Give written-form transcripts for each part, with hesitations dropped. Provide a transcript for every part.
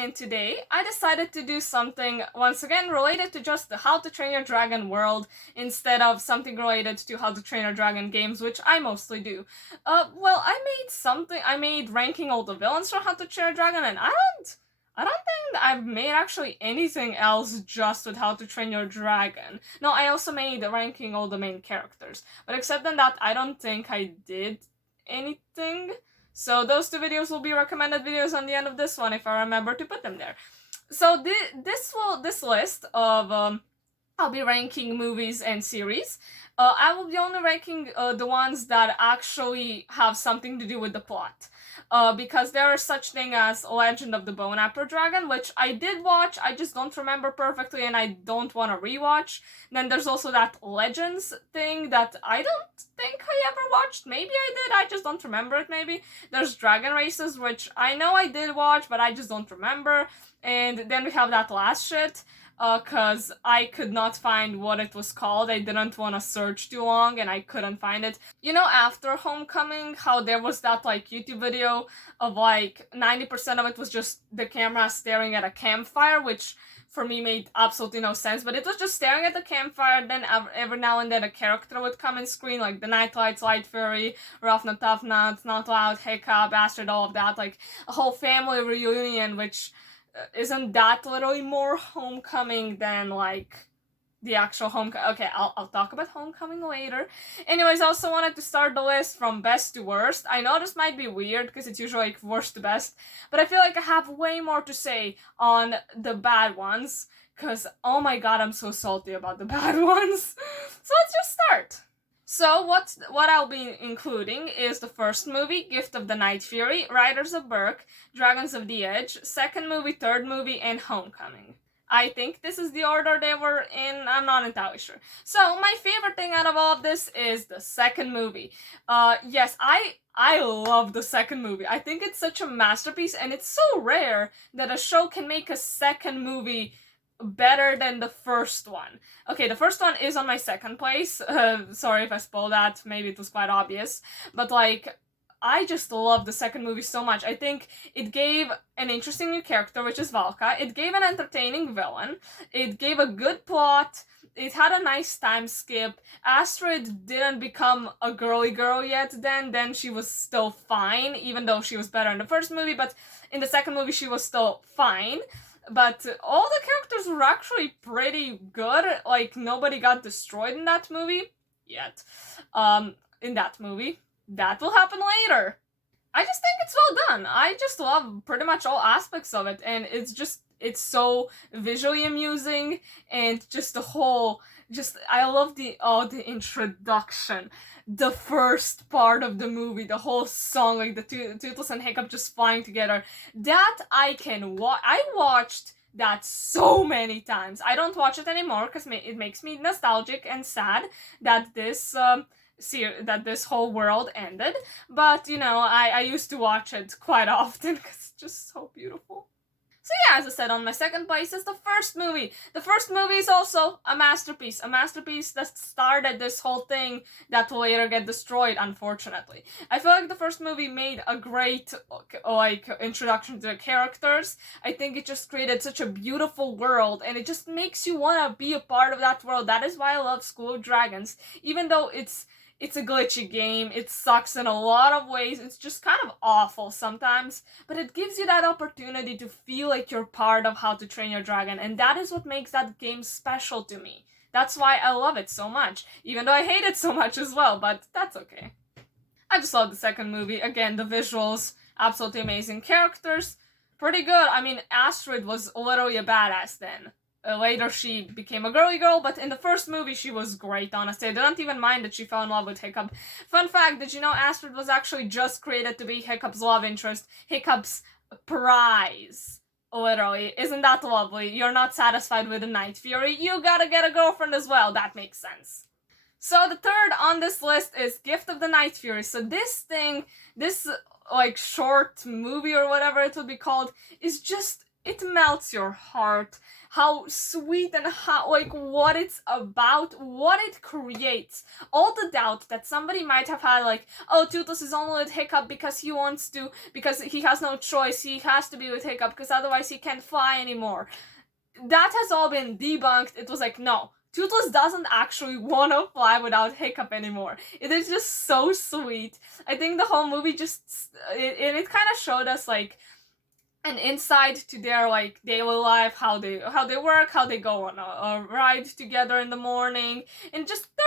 and today I decided to do something once again related to just the How to Train Your Dragon world instead of something related to How to Train Your Dragon games, which I mostly do. I made ranking all the villains for How to Train Your Dragon, and I don't think that I've made actually anything else just with How to Train Your Dragon. No, I also made ranking all the main characters, but except than that, I don't think I did anything. So those two videos will be recommended videos on the end of this one if I remember to put them there. So this list of I'll be ranking movies and series. I will be only ranking the ones that actually have something to do with the plot. Because there is such thing as Legend of the Bone Apple Dragon, which I did watch, I just don't remember perfectly and I don't want to rewatch. Then there's also that Legends thing that I don't think I ever watched. Maybe I did, I just don't remember it maybe. There's Dragon Races, which I know I did watch, but I just don't remember. And then we have that last shit. Cause I could not find what it was called. I didn't want to search too long and I couldn't find it. You know, after Homecoming, how there was that like YouTube video of like 90% of it was just the camera staring at a campfire, which for me made absolutely no sense, but it was just staring at the campfire. Then every now and then a character would come in screen, like the Nightlights, Light Fury, Rough Nut, Tough Nut, Not Loud, Hiccup, Astrid, all of that, like a whole family reunion, which isn't that literally more Homecoming than like the actual Homecoming? Okay, I'll talk about Homecoming later. Anyways, I also wanted to start the list from best to worst. I know this might be weird because it's usually like worst to best, but I feel like I have way more to say on the bad ones because oh my god, I'm so salty about the bad ones. So let's just start. So what I'll be including is the first movie, Gift of the Night Fury, Riders of Berk, Dragons of the Edge, second movie, third movie, and Homecoming. I think this is the order they were in, I'm not entirely sure. So my favorite thing out of all of this is the second movie. Yes, I love the second movie. I think it's such a masterpiece, and it's so rare that a show can make a second movie better than the first one. Okay, the first one is on my second place. Sorry if I spoiled that, maybe it was quite obvious. But like, I just love the second movie so much. I think it gave an interesting new character, which is Valka. It gave an entertaining villain. It gave a good plot. It had a nice time skip. Astrid didn't become a girly girl yet then she was still fine, even though she was better in the first movie, but in the second movie she was still fine. But all the characters were actually pretty good. Like, nobody got destroyed in that movie. Yet. In that movie. That will happen later. I just think it's well done. I just love pretty much all aspects of it. And it's so visually amusing. And just the whole... I love the introduction. The first part of the movie, the whole song, like the Toothless and Hiccup just flying together. That I can watch. I watched that so many times. I don't watch it anymore because it makes me nostalgic and sad that this this whole world ended. But, you know, I used to watch it quite often because it's just so beautiful. So yeah, as I said, on my second place is the first movie. The first movie is also a masterpiece that started this whole thing that will later get destroyed, unfortunately. I feel like the first movie made a great, like, introduction to the characters. I think it just created such a beautiful world, and it just makes you want to be a part of that world. That is why I love School of Dragons, even though it's a glitchy game, it sucks in a lot of ways, it's just kind of awful sometimes, but it gives you that opportunity to feel like you're part of How to Train Your Dragon, and that is what makes that game special to me. That's why I love it so much, even though I hate it so much as well, but that's okay. I just love the second movie. Again, the visuals, absolutely amazing characters, pretty good. I mean, Astrid was literally a badass then. Later she became a girly girl, but in the first movie she was great, honestly. I didn't even mind that she fell in love with Hiccup. Fun fact, did you know Astrid was actually just created to be Hiccup's love interest, Hiccup's prize? Literally. Isn't that lovely? You're not satisfied with the Night Fury, you gotta get a girlfriend as well. That makes sense. So the third on this list is Gift of the Night Fury. So this like short movie or whatever it would be called, is just it melts your heart how sweet and how, like, what it's about, what it creates. All the doubt that somebody might have had, like, oh, Tootles is only with Hiccup because he wants to, because he has no choice, he has to be with Hiccup because otherwise he can't fly anymore. That has all been debunked. It was like, no, Tootles doesn't actually want to fly without Hiccup anymore. It is just so sweet. I think the whole movie just, it kind of showed us, like, an insight to their, like, daily life, how they work, how they go on a ride together in the morning, and just their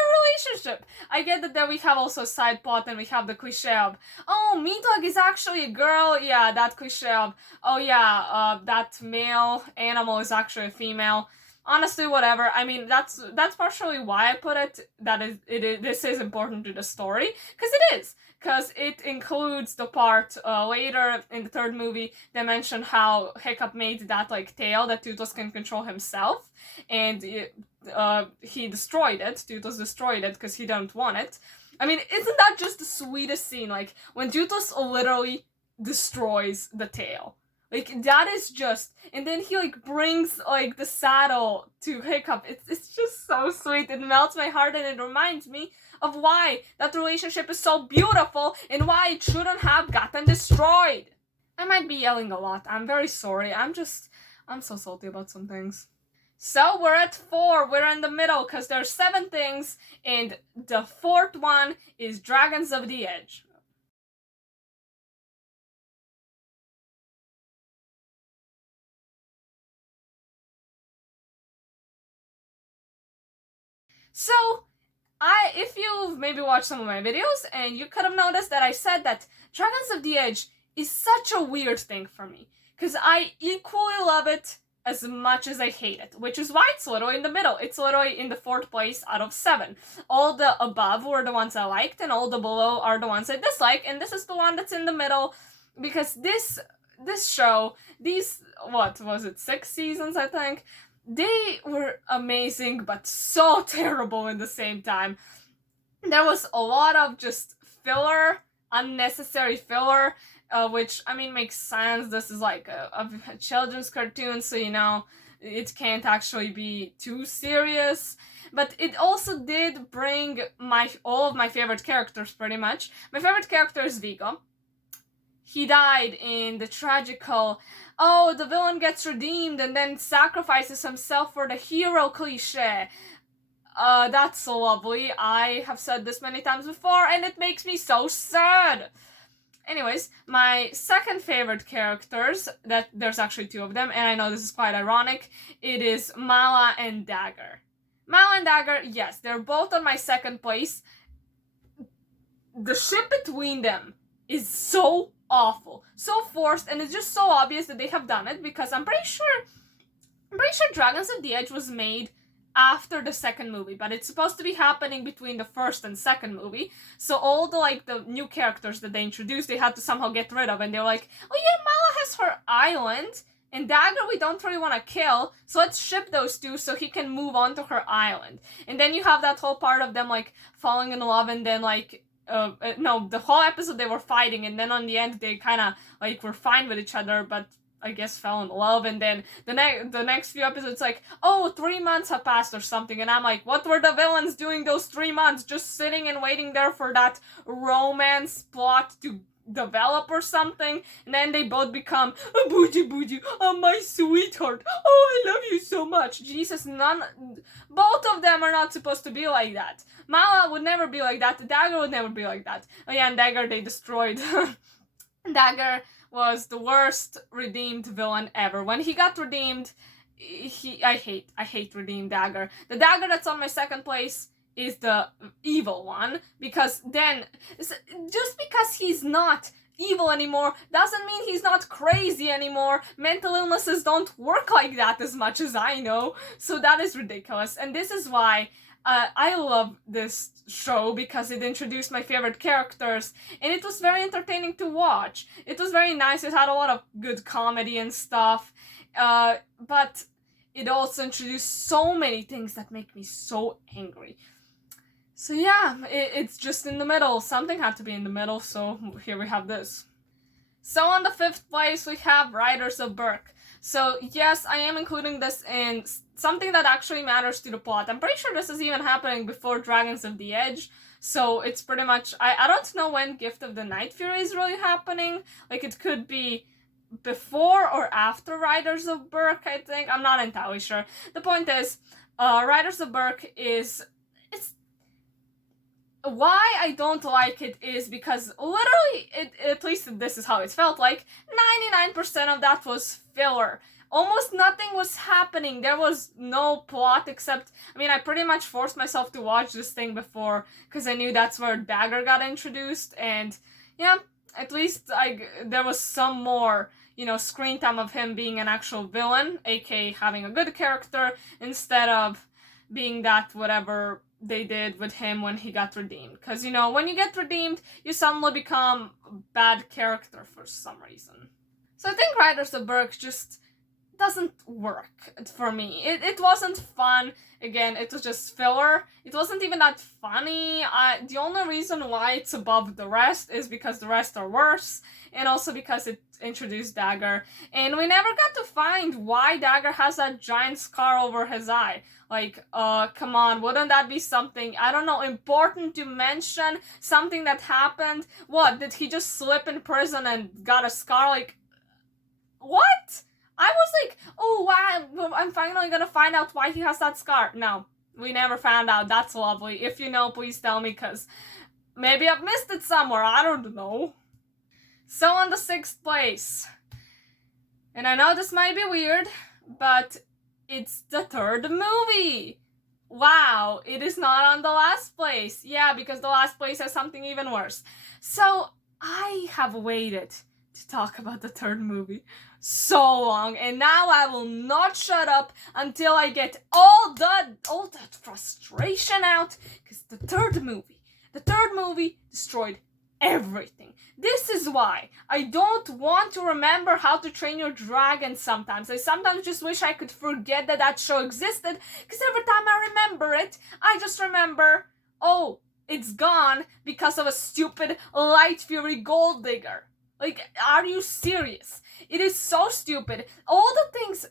relationship. I get that there we have also a side plot, and we have the cliche of, oh, Meat Dog is actually a girl. Yeah, that cliche of, oh yeah, that male animal is actually a female. Honestly, whatever. I mean, that's partially why I put it, this is important to the story, because it is. Because it includes the part later in the third movie, they mention how Hiccup made that, like, tail that Tootles can control himself, and he destroyed it. Tootles destroyed it because he didn't want it. I mean, isn't that just the sweetest scene? Like, when Tootles literally destroys the tail. Like, that is just, and then he, like, brings, like, the saddle to Hiccup. It's just so sweet. It melts my heart, and it reminds me of why that relationship is so beautiful and why it shouldn't have gotten destroyed. I might be yelling a lot. I'm very sorry. I'm so salty about some things. So we're at 4. We're in the middle because there's 7 things, and the 4th one is Dragons of the Edge. So, if you've maybe watched some of my videos, and you could have noticed that I said that Dragons of the Edge is such a weird thing for me, because I equally love it as much as I hate it, which is why it's literally in the middle. It's literally in the 4th place out of 7. All the above were the ones I liked, and all the below are the ones I dislike, and this is the one that's in the middle, because this show, what was it, 6 seasons, I think? They were amazing, but so terrible in the same time. There was a lot of just filler, unnecessary filler, which, I mean, makes sense. This is like a children's cartoon, so, you know, it can't actually be too serious. But it also did bring all of my favorite characters, pretty much. My favorite character is Vigo. He died in the tragical, oh, the villain gets redeemed and then sacrifices himself for the hero cliche. That's so lovely. I have said this many times before, and it makes me so sad. Anyways, my second favorite characters, that there's actually 2 of them, and I know this is quite ironic, it is Mala and Dagger. Mala and Dagger, yes, they're both on my 2nd place. The ship between them is so awful, so forced, and it's just so obvious that they have done it, because I'm pretty sure Dragons of the Edge was made after the 2nd movie, but it's supposed to be happening between the 1st and 2nd movie, so all the, like, the new characters that they introduced, they had to somehow get rid of, and they were like, oh yeah, Mala has her island, and Dagger we don't really want to kill, so let's ship those 2 so he can move on to her island. And then you have that whole part of them, like, falling in love, and then, like, no, the whole episode they were fighting, and then on the end they kind of, like, were fine with each other, but I guess fell in love, and then the next few episodes, like, oh, 3 months have passed or something, and I'm like, what were the villains doing those 3 months? Just sitting and waiting there for that romance plot to develop or something, and then they both become, oh, Boogie Boogie, oh, my sweetheart, oh, I love you so much. Jesus, both of them are not supposed to be like that. Mala would never be like that, Dagger would never be like that. Oh yeah, and Dagger they destroyed. Dagger was the worst redeemed villain ever. When he got redeemed, I hate redeemed Dagger. The Dagger that's on my 2nd place is the evil one, because then, just because he's not evil anymore doesn't mean he's not crazy anymore. Mental illnesses don't work like that as much as I know, so that is ridiculous, and this is why I love this show, because it introduced my favorite characters, and it was very entertaining to watch. It was very nice, it had a lot of good comedy and stuff, but it also introduced so many things that make me so angry. So yeah, it's just in the middle. Something had to be in the middle, so here we have this. So on the 5th place we have Riders of Berk. So yes, I am including this in something that actually matters to the plot. I'm pretty sure this is even happening before Dragons of the Edge. So it's pretty much, I don't know when Gift of the Night Fury is really happening. Like, it could be before or after Riders of Berk, I think. I'm not entirely sure. The point is, Riders of Berk is... Why I don't like it is because literally, at least this is how it felt like, 99% of that was filler. Almost nothing was happening. There was no plot except, I mean, I pretty much forced myself to watch this thing before because I knew that's where Dagger got introduced, and yeah, at least there was some more, screen time of him being an actual villain, aka having a good character, instead of being that whatever they did with him when he got redeemed. Because, when you get redeemed, you suddenly become a bad character for some reason. So I think Riders of Berk just doesn't work for me. It wasn't fun. Again, it was just filler. It wasn't even that funny. The only reason why it's above the rest is because the rest are worse, and also because it introduced Dagger. And we never got to find why Dagger has that giant scar over his eye. Like, come on, wouldn't that be something, I don't know, important to mention? Something that happened? What, did he just slip in prison and got a scar? Like, what? I was like, oh wow, I'm finally gonna find out why he has that scar. No, we never found out. That's lovely. If you know, please tell me, because maybe I've missed it somewhere. I don't know. So on the 6th place, and I know this might be weird, but it's the 3rd movie. Wow, it is not on the last place. Yeah, because the last place has something even worse. So I have waited to talk about the 3rd movie so long, and now I will not shut up until I get all that frustration out, because the 3rd movie destroyed everything. This is why I don't want to remember How to Train Your Dragon sometimes. I sometimes just wish I could forget that show existed, because every time I remember it, I just remember, oh, it's gone because of a stupid Light Fury gold digger. Like, are you serious? It is so stupid. All the things...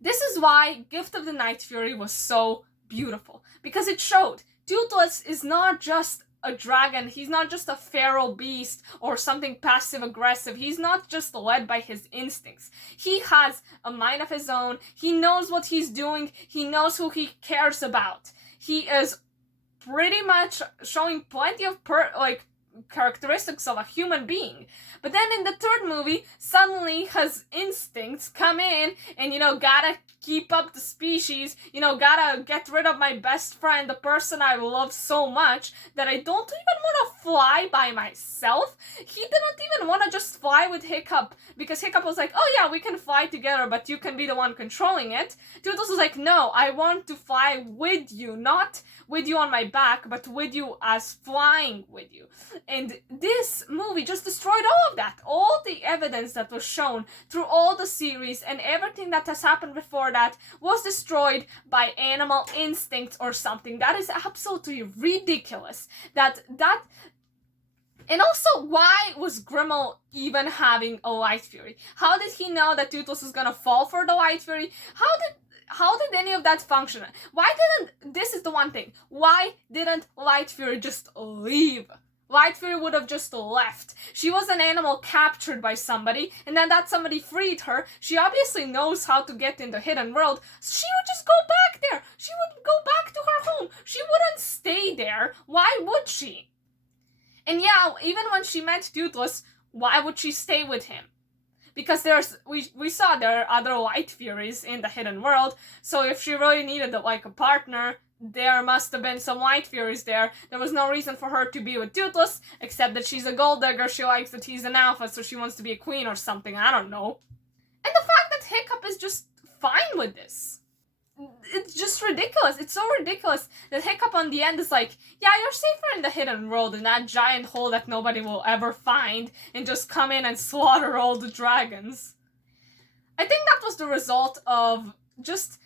This is why Gift of the Night Fury was so beautiful. Because it showed Toothless is not just a dragon. He's not just a feral beast or something passive-aggressive. He's not just led by his instincts. He has a mind of his own. He knows what he's doing. He knows who he cares about. He is pretty much showing plenty of characteristics of a human being. But then in the 3rd movie, suddenly his instincts come in and, gotta keep up the species, gotta get rid of my best friend, the person I love so much that I don't even want to fly by myself. He didn't even want to just fly with Hiccup, because Hiccup was like, oh yeah, we can fly together, but you can be the one controlling it. Tootles was like, no, I want to fly with you, not with you on my back, but with you as flying with you. And this movie just destroyed all of that. All the evidence that was shown through all the series and everything that has happened before that was destroyed by animal instinct or something. That is absolutely ridiculous. And also, why was Grimmel even having a Light Fury? How did he know that Tootles was gonna fall for the Light Fury? How did any of that function? This is the one thing, why didn't Light Fury just leave? Light Fury would have just left. She was an animal captured by somebody, and then that somebody freed her. She obviously knows how to get in the hidden world. She would just go back there. She would go back to her home. She wouldn't stay there. Why would she? And yeah, even when she met Toothless, why would she stay with him? Because we saw there are other Light Furies in the hidden world, so if she really needed a partner, there must have been some Light Furies there. There was no reason for her to be with Toothless, except that she's a gold digger, she likes that he's an alpha, so she wants to be a queen or something, I don't know. And the fact that Hiccup is just fine with this. It's just ridiculous. It's so ridiculous that Hiccup on the end is like, yeah, you're safer in the hidden world in that giant hole that nobody will ever find, and just come in and slaughter all the dragons. I think that was the result of just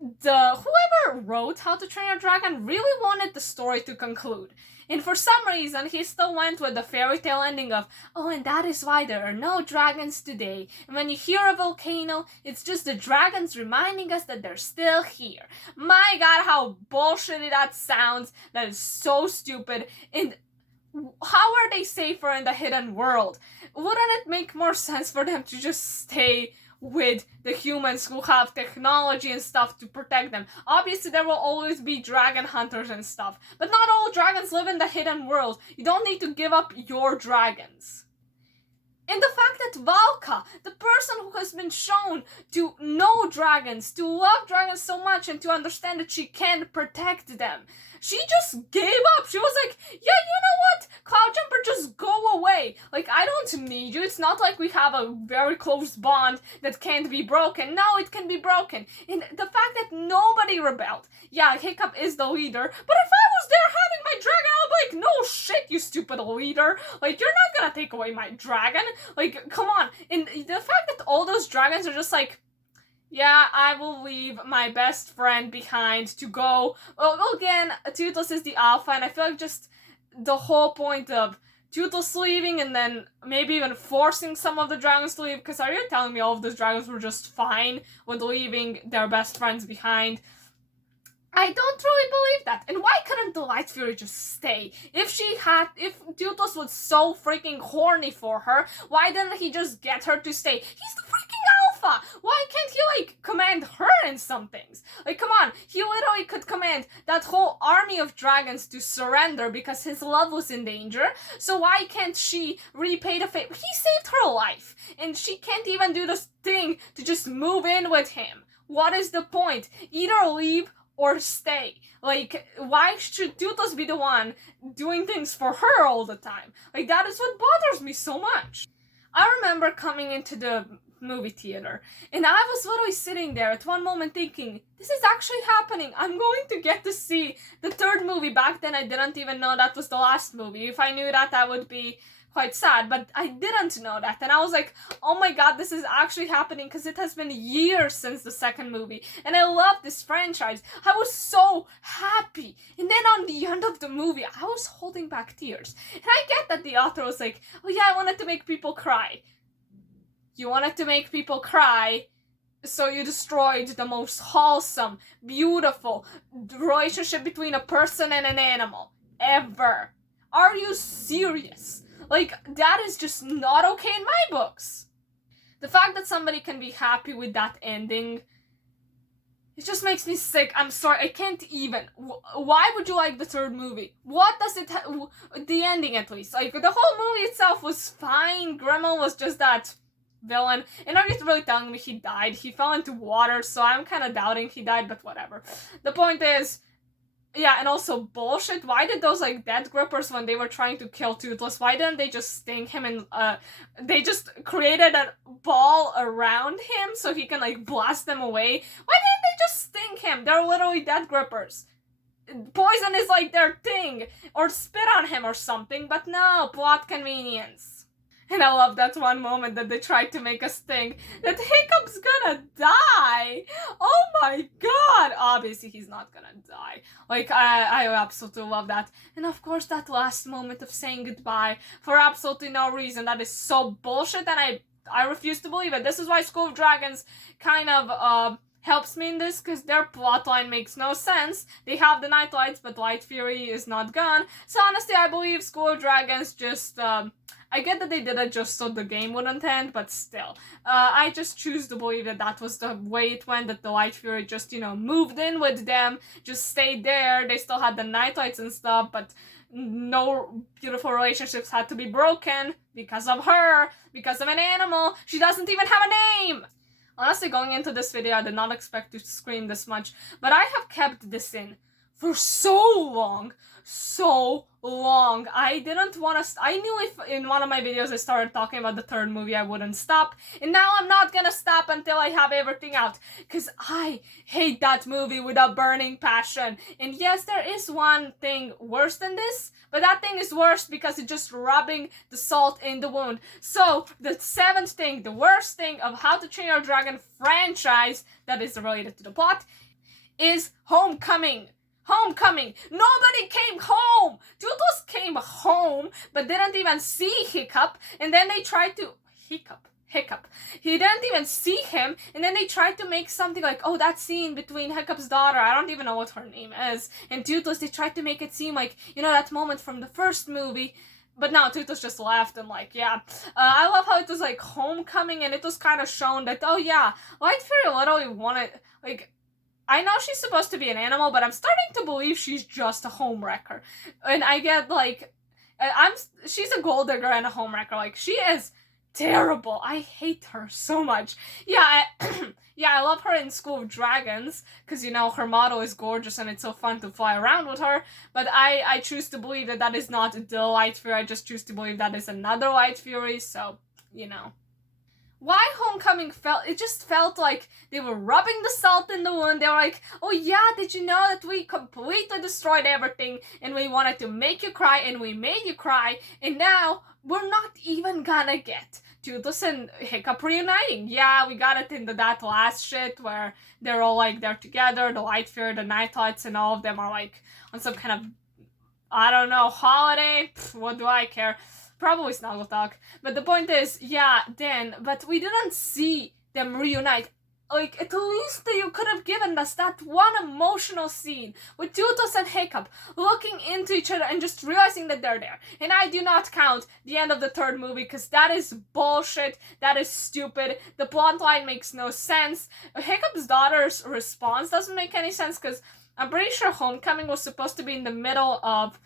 whoever wrote How to Train Your Dragon really wanted the story to conclude. And for some reason, he still went with the fairy tale ending of, oh, and that is why there are no dragons today. And when you hear a volcano, it's just the dragons reminding us that they're still here. My god, how bullshitty that sounds. That is so stupid. And how are they safer in the hidden world? Wouldn't it make more sense for them to just stay with the humans who have technology and stuff to protect them? Obviously, there will always be dragon hunters and stuff, but not all dragons live in the hidden world. You don't need to give up your dragons. And the fact that Valka, the person who has been shown to know dragons, to love dragons so much, and to understand that she can protect them, she just gave up. She was like, yeah, you know what? Cloudjumper, just go away. Like, I don't need you. It's not like we have a very close bond that can't be broken. No, it can be broken. And the fact that nobody rebelled. Yeah, Hiccup is the leader, but if I was there having my dragon, I'll be like, no shit, you stupid leader. Like, you're not gonna take away my dragon. Like, come on. And the fact that all those dragons are just like, yeah, I will leave my best friend behind to go. Well, again, Toothless is the alpha, and I feel like just the whole point of Toothless leaving and then maybe even forcing some of the dragons to leave, because are you telling me all of those dragons were just fine with leaving their best friends behind? I don't really believe that. And why couldn't the Light Fury just stay? If Toothless was so freaking horny for her, why didn't he just get her to stay? He's the freaking alpha! Why can't he, like, command her in some things? Like, come on, he literally could command that whole army of dragons to surrender because his love was in danger. So why can't she repay the favor? He saved her life, and she can't even do this thing to just move in with him. What is the point? Either leave or stay. Like, why should Toothless be the one doing things for her all the time? Like, that is what bothers me so much. I remember coming into the movie theater, and I was literally sitting there at one moment thinking, this is actually happening. I'm going to get to see the third movie. Back then, I didn't even know that was the last movie. If I knew that, I would be quite sad, but I didn't know that, and I was like, oh my god, this is actually happening, because it has been years since the second movie, and I love this franchise. I was so happy, and then on the end of the movie, I was holding back tears, and I get that the author was like, oh yeah, I wanted to make people cry. You wanted to make people cry, so you destroyed the most wholesome, beautiful relationship between a person and an animal ever. Are you serious? Like, that is just not okay in my books. The fact that somebody can be happy with that ending, it just makes me sick. I'm sorry, I can't even. Why would you like the third movie? What does it the ending, at least. Like, the whole movie itself was fine. Gremmel was just that villain. And are you really telling me he died? He fell into water, so I'm kind of doubting he died, but whatever. The point is, yeah, and also bullshit. Why did those, like, death grippers, when they were trying to kill Toothless, why didn't they just sting him and, they just created a ball around him so he can, like, blast them away? Why didn't they just sting him? They're literally death grippers. Poison is, like, their thing. Or spit on him or something, but no, plot convenience. And I love that one moment that they tried to make us think that Hiccup's gonna die. Oh my god! Obviously, he's not gonna die. Like, I absolutely love that. And of course, that last moment of saying goodbye for absolutely no reason. That is so bullshit, and I refuse to believe it. This is why School of Dragons kind of, helps me in this, because their plotline makes no sense. They have the Night Lights, but Light Fury is not gone. So honestly, I believe School of Dragons just, I get that they did it just so the game wouldn't end, but still. I just choose to believe that that was the way it went, that the Light Fury just, you know, moved in with them, just stayed there. They still had the Night Lights and stuff, but no beautiful relationships had to be broken because of her, because of an animal. She doesn't even have a name! Honestly, going into this video, I did not expect to scream this much, but I have kept this in for so long. I didn't want to. I knew if in one of my videos I started talking about the third movie, I wouldn't stop. And now I'm not gonna stop until I have everything out. Because I hate that movie with a burning passion. And yes, there is one thing worse than this, but that thing is worse because it's just rubbing the salt in the wound. So, the seventh thing, the worst thing of How to Train Your Dragon franchise that is related to the plot is Homecoming. Homecoming. Nobody came home. Tootles came home, but didn't even see Hiccup, and then they tried to... Hiccup. He didn't even see him, and then they tried to make something like, oh, that scene between Hiccup's daughter, I don't even know what her name is, and Tootles, they tried to make it seem like, you know, that moment from the first movie, but no, Tootles just laughed and like, yeah. I love how it was like Homecoming, and it was kind of shown that, oh yeah, Light Fury literally wanted, like, I know she's supposed to be an animal, but I'm starting to believe she's just a homewrecker. And I get, like, she's a gold digger and a homewrecker. Like, she is terrible. I hate her so much. Yeah, I love her in School of Dragons, because, you know, her model is gorgeous and it's so fun to fly around with her, but I choose to believe that that is not the Light Fury. I just choose to believe that is another Light Fury, so, you know. Why Homecoming it just felt like they were rubbing the salt in the wound. They were like, oh yeah, did you know that we completely destroyed everything and we wanted to make you cry and we made you cry, and now we're not even gonna get Tootles and Hiccup reuniting. Yeah, we got it in that last shit where they're all like, they're together, the Light Fury, the Nightlights, and all of them are like on some kind of, I don't know, holiday. What do I care? Probably Snuggle Talk. But the point is, yeah, but we didn't see them reunite. Like, at least you could have given us that one emotional scene with Tootles and Hiccup looking into each other and just realizing that they're there. And I do not count the end of the third movie, because that is bullshit, that is stupid, the plotline makes no sense. Hiccup's daughter's response doesn't make any sense, because I'm pretty sure Homecoming was supposed to be in the middle of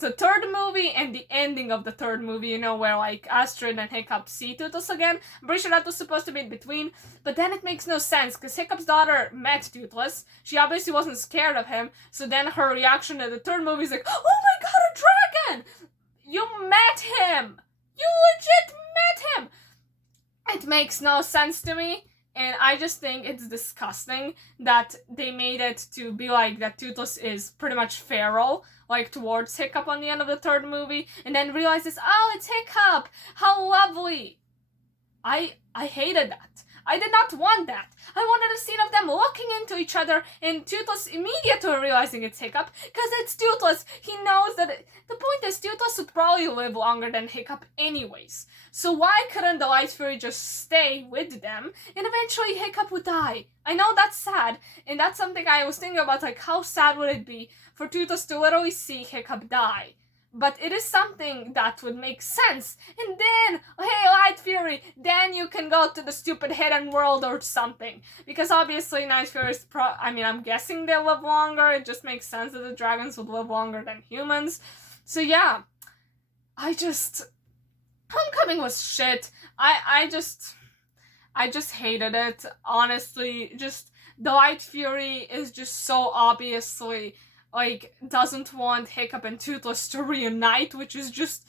the third movie and the ending of the third movie, you know, where like Astrid and Hiccup see Tootles again. I'm pretty sure that was supposed to be in between, but then it makes no sense, because Hiccup's daughter met Tootles. She obviously wasn't scared of him, so then her reaction to the third movie is like, oh my god, a dragon! You met him! You legit met him! It makes no sense to me. And I just think it's disgusting that they made it to be like that Tootles is pretty much feral, like towards Hiccup on the end of the third movie, and then realizes, oh, it's Hiccup! How lovely! I hated that. I did not want that. I wanted a scene of them looking into each other and Tootles immediately realizing it's Hiccup, because it's Tootles. He knows that the point is Tootles would probably live longer than Hiccup anyways. So why couldn't the Light Fury just stay with them and eventually Hiccup would die? I know that's sad, and that's something I was thinking about, like how sad would it be for Tootles to literally see Hiccup die. But it is something that would make sense. And then, hey, Light Fury, then you can go to the stupid hidden world or something. Because obviously Night Fury is I'm guessing they'll live longer. It just makes sense that the dragons would live longer than humans. So yeah, Homecoming was shit. I just hated it. Honestly, just the Light Fury is just so obviously like doesn't want Hiccup and Tootles to reunite, which is just,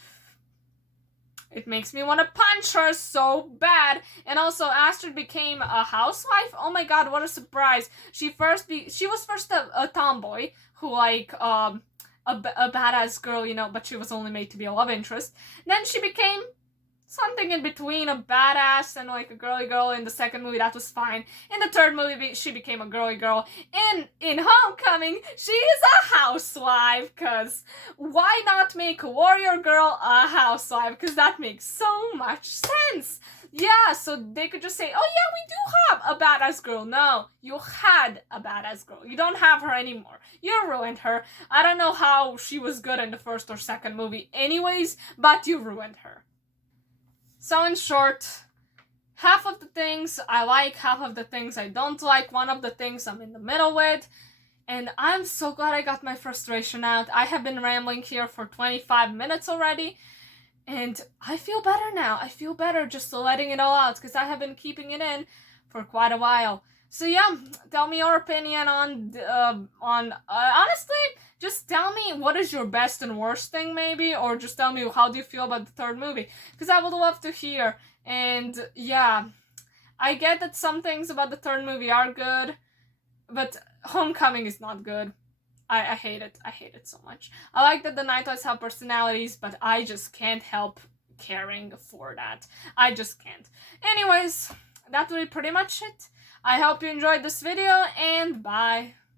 it makes me want to punch her so bad. And also Astrid became a housewife. Oh my god, what a surprise. She was first a tomboy who like a badass girl, you know, but she was only made to be a love interest. Then she became something in between a badass and like a girly girl. In the second movie, that was fine. In the third movie, she became a girly girl. In Homecoming, she is a housewife, because why not make a warrior girl a housewife? Because that makes so much sense. Yeah, so they could just say, oh yeah, we do have a badass girl. No, you had a badass girl. You don't have her anymore. You ruined her. I don't know how she was good in the first or second movie anyways, but you ruined her. So in short, half of the things I like, half of the things I don't like, one of the things I'm in the middle with, and I'm so glad I got my frustration out. I have been rambling here for 25 minutes already, and I feel better now. I feel better just letting it all out, because I have been keeping it in for quite a while. So yeah, tell me your opinion on honestly, just tell me what is your best and worst thing maybe, or just tell me how do you feel about the third movie, because I would love to hear. And yeah, I get that some things about the third movie are good, but Homecoming is not good. I hate it. I hate it so much. I like that the Nightlights have personalities, but I just can't help caring for that. I just can't. Anyways, that will be pretty much it. I hope you enjoyed this video, and bye.